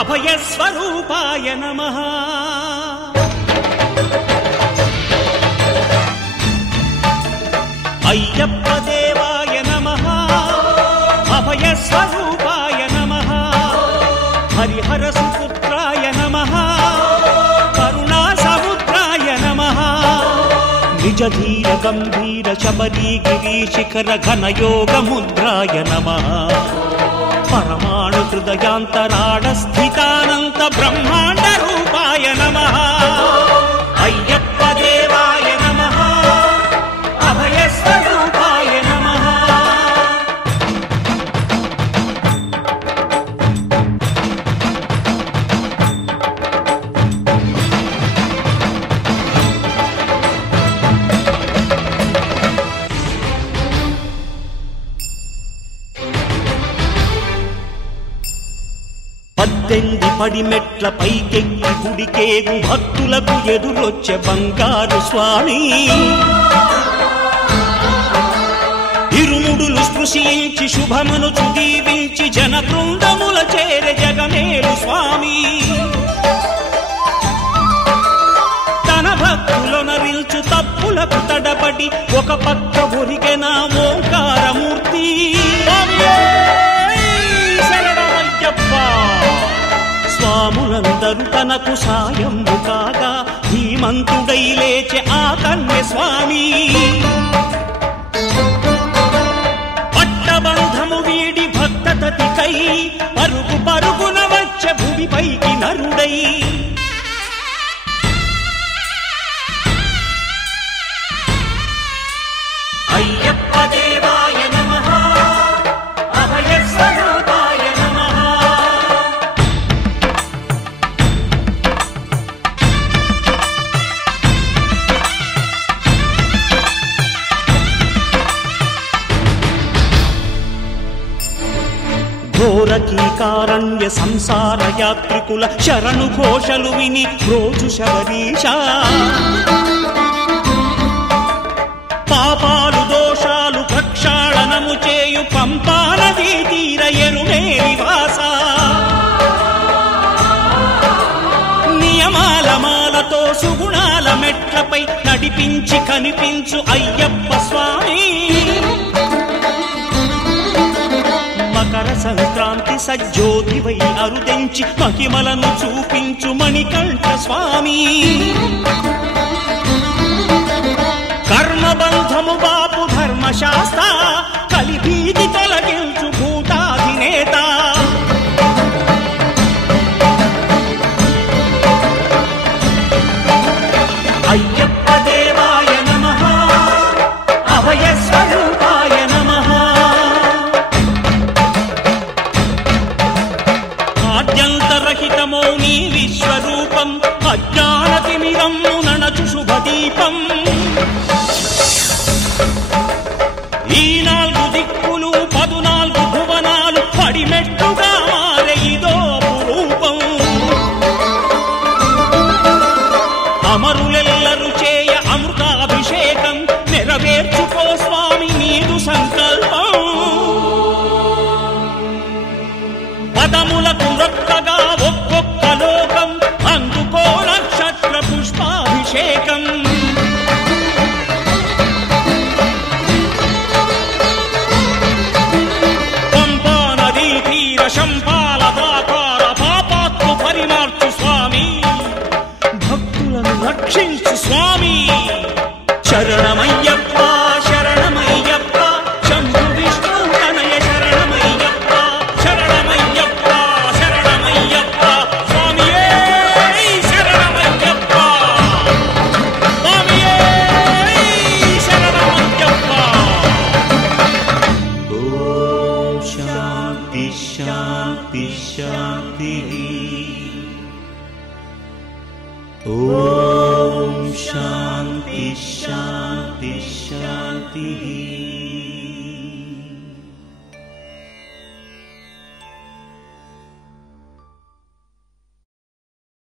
అభయస్వరూపాయ నమః అయ్యప్ప దేవాయ నమః అభయస్వరూపాయ నమః హరిహర సుపుత్రాయ నమః కరుణా సముద్రాయ నమః నిజ ధీర గంభీర శబరీ గిరి శిఖర ఘనయోగ ముద్రాయ నమః పరమాణు హృదయాంతరాడ స్థితానంత బ్రహ్మాండ రూపాయ నమః అయ్యప్ప దేవాయ నమః అభయస్వరూపాయ నమః పద్దెంది పడిమెట్ల పైకెక్కి గుడికేగు భక్తులకు ఎదురొచ్చే బంగారు స్వామి ఇరుముడులు స్పృశించి శుభమనుచు దీవించి జన బృందముల చేరే జగమేలు స్వామి తన భక్తులొనరిల్చు తప్పులకు తడబడి ఒక పక్క ఒరిగెన ఓంకారమూర్తి స్వాములందరూ తనకు సాయము కాగా ధీమంతుడై లేచే ఆ కన్య స్వామి పట్టబంధము వీడి భక్తతతికై పరుగు పరుగున వచ్చే భూమిపైకి నరుడై అయ్యప్ప దేవాయ నమః అభయస్వరూపాయ నమః ఘోరకీకారణ్య సంసార యాత్రికుల శరణు ఘోషలు విని రోజు శబరీశ పాపాలు దోషాలు ప్రక్షాళనము చేయు పంపానదీ తీర ఎరుమేలి వాస నియమాల మాలతో సుగుణాల మెట్లపై నడిపించి కనిపించు అయ్యప్ప స్వామి మకర సంక్రాంతి సజ్జోతివై అరుదెంచి మహిమలను చూపించు మణికంఠ స్వామి కర్మబంధము బాపు ధర్మశాస్త్ర కలిభీతి తొలగించు భూతాధినేత అయ్యప్ప దేవాయ నమః అభయస్వరూపాయ నమః ఆద్యంతరహితమో నీ విశ్వరూపం అజ్ఞానతిమిరము నణచు శుభదీపం ఈ 4 దిక్కులు 14 భువనాలు పడిమెట్టుగా మారే ఇదో రూపం అమరులెల్లరు చేయ అమృతాభిషేకం నెరవేర్చుకో స్వామి నీదు సంకల్పం పదములకు రొక్కగా ఒక్కొక్క లోకం అందుకో నక్షత్ర పుష్పాభిషేకం శంపాలదాకార పాపాత్ము పరిమార్చు స్వామి భక్తులను రక్షించు స్వామి శరణమయ్యప్ప శరణమయ్యప్ప శంభు విష్ణు తనయ శరణమయ్యప్ప శరణమయ్యప్ప శరణమయ్యప్ప స్వామియే శరణమయ్యప్ప స్వామియే శరణమయ్యప్ప ఓం శాంతి శాంతి శాంతి ఓం శాంతి శాంతి శాంతి